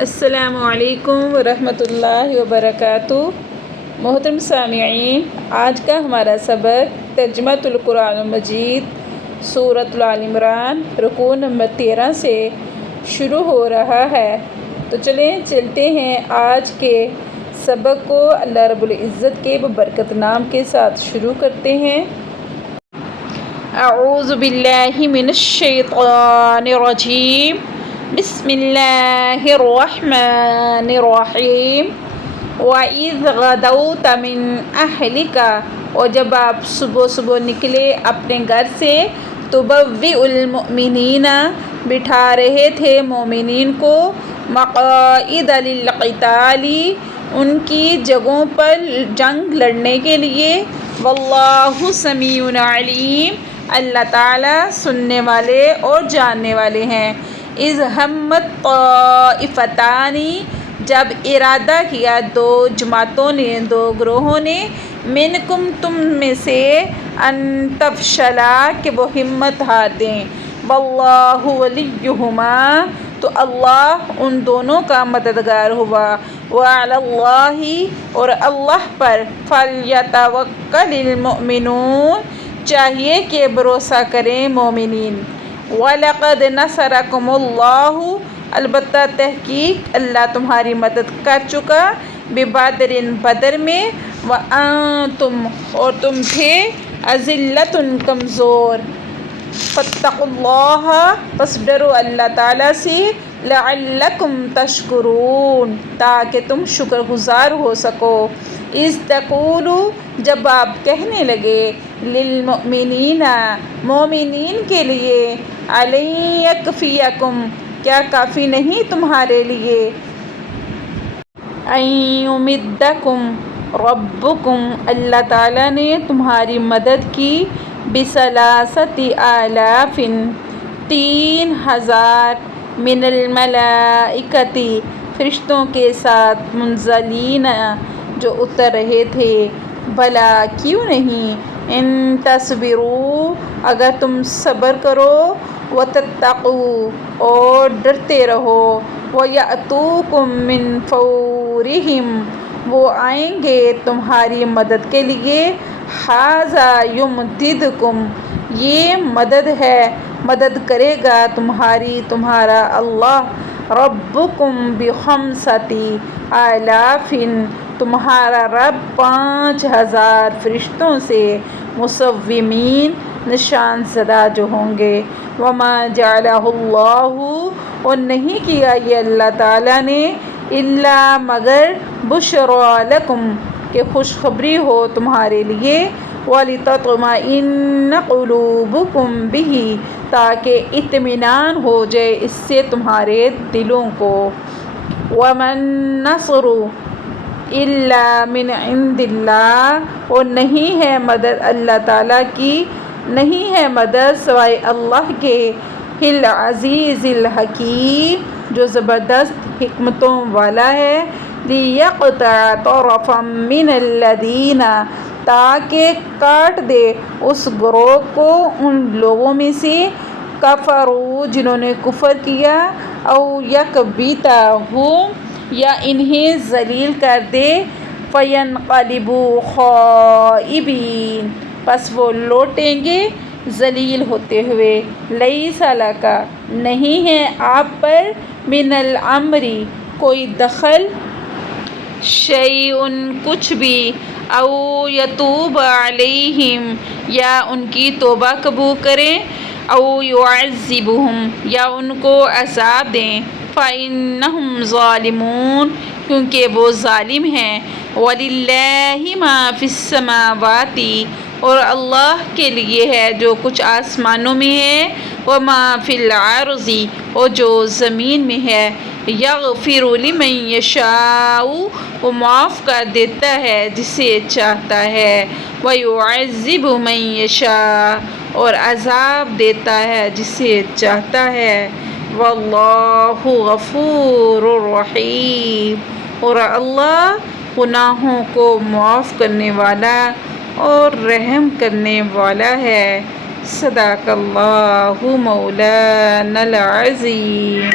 السلام علیکم ورحمۃ اللہ وبرکاتہ۔ محترم سامعین، آج کا ہمارا سبق ترجمہ القرآن المجید سورۃ آل عمران رکوع نمبر 13 سے شروع ہو رہا ہے۔ تو چلیں چلتے ہیں آج کے سبق کو اللہ رب العزت کے ببرکت نام کے ساتھ شروع کرتے ہیں۔ اعوذ باللہ من الشیطان الرجیم، بسم اللہ الرحمن الرحیم۔ وَإِذْ غَدَوْتَ مِنْ أَهْلِكَ، اور جب آپ صبح صبح نکلے اپنے گھر سے، تُبَوِّئُ الْمُؤْمِنِينَ، بٹھا رہے تھے مومنین کو، مَقَاعِدَ لِلْقِتَالِ، ان کی جگہوں پر جنگ لڑنے کے لیے، وَاللَّهُ سَمِيعٌ عَلِيمٌ، اللہ تعالیٰ سننے والے اور جاننے والے ہیں۔ اِذْ هَمَّتْ طَائِفَتَانِ، جب ارادہ کیا دو جماعتوں نے، دو گروہوں نے، مِنْکُمْ تم میں سے، أَن تَفْشَلَا، کہ وہ ہمت ہار دیں، وَاللَّهُ وَلِيُّهُمَا، تو اللہ ان دونوں کا مددگار ہوا، وَعَلَى اللَّهِ، اور اللہ پر، فَلْيَتَوَكَّلِ الْمُؤْمِنُونَ، چاہیے کہ بھروسہ کریں مومنین۔ وَلَقَدْ نَصَرَكُمُ اللَّهُ، البتہ تحقیق اللہ تمہاری مدد کر چکا، بِبَدْرٍ، بدر میں، وَأَنْتُمْ، اور تم تھے، أَذِلَّةٌ، کمزور، فَاتَّقُوا اللَّهَ، پس ڈرو اللہ تعالیٰ سے، لَعَلَّكُمْ تَشْكُرُونَ، تاکہ تم شکر گزار ہو سکو۔ اِذْ تَقُولُ، جب آپ کہنے لگے، لِلْمُؤْمِنِينَ، مومنین کے لیے، أَلَنْ يَكْفِيَكُمْ، کیا کافی نہیں تمہارے لیے، أَنْ يُمِدَّكُمْ رَبُّكُمْ، اللہ تعالیٰ نے تمہاری مدد کی، بِثَلَاثَةِ آلَافٍ، 3000، مِنَ الْمَلَائِكَةِ، فرشتوں کے ساتھ، مُنزَلِينَ، جو اتر رہے تھے، بھلا کیوں نہیں، إِن تَصْبِرُوا، اگر تم صبر کرو، وَتَتَّقُوا، اور ڈرتے رہو، وَيَأْتُوكُم مِّن فَوْرِهِمْ، وہ آئیں گے تمہاری مدد کے لیے، هَٰذَا يُمْدِدْكُمْ، یہ مدد ہے، مدد کرے گا تمہارا اللہ، رَبُّكُمْ بِخَمْسَةِ آلَافٍ، تمہارا رب 5000 فرشتوں سے، مُصَوِّمِينَ، نشان زدہ جو ہوں گے، وَمَا جَعَلَهُ اللَّهُ، اور نہیں کیا یہ اللہ تعالیٰ نے، إِلَّا مگر، بُشْرَىٰ لَكُمْ، کہ خوشخبری ہو تمہارے لیے، وَلِتَطْمَئِنَّ قُلُوبُكُمْ بِهِ، تاکہ اطمینان ہو جائے اس سے تمہارے دلوں کو، وَمَا النَّصْرُ إِلَّا مِنْ عِنْدِ اللَّهِ، اور نہیں ہے مدد اللہ تعالیٰ کی، نہیں ہے مدد سوائے اللہ کے، العزیز الحکیم، جو زبردست حکمتوں والا ہے، لِيَقْطَعَ طَرَفًا مِّنَ الَّذِينَ، تاکہ کاٹ دے اس گروہ کو ان لوگوں میں سے، کفروا، جنہوں نے کفر کیا، او یکبتہم، یا انہیں ذلیل کر دے، فینقلبوا خائبین، پس وہ لوٹیں گے ذلیل ہوتے ہوئے، لیس لک، نہیں ہے آپ پر، من الامر، کوئی دخل، شیء، کچھ بھی، او یتوب علیہم، یا ان کی توبہ قبول کریں، او یعذبہم، یا ان کو عذاب دیں، فإنہم ظالمون، کیونکہ وہ ظالم ہیں، وَلِلَّهِ مَا فِي السَّمَاوَاتِ، اور اللہ کے لیے ہے جو کچھ آسمانوں میں ہے، وَمَا فِي الْأَرْضِ، اور جو زمین میں ہے، يَغْفِرُ لِمَن يَشَاءُ، وہ معاف کر دیتا ہے جسے چاہتا ہے، وَيُعَذِّبُ مَن يَشَاءُ، اور عذاب دیتا ہے جسے چاہتا ہے، وَاللَّهُ غَفُورٌ رَحِيمٌ، اور اللہ گناہوں کو معاف کرنے والا اور رحم کرنے والا ہے۔ صدق اللہ مولانا العظیم۔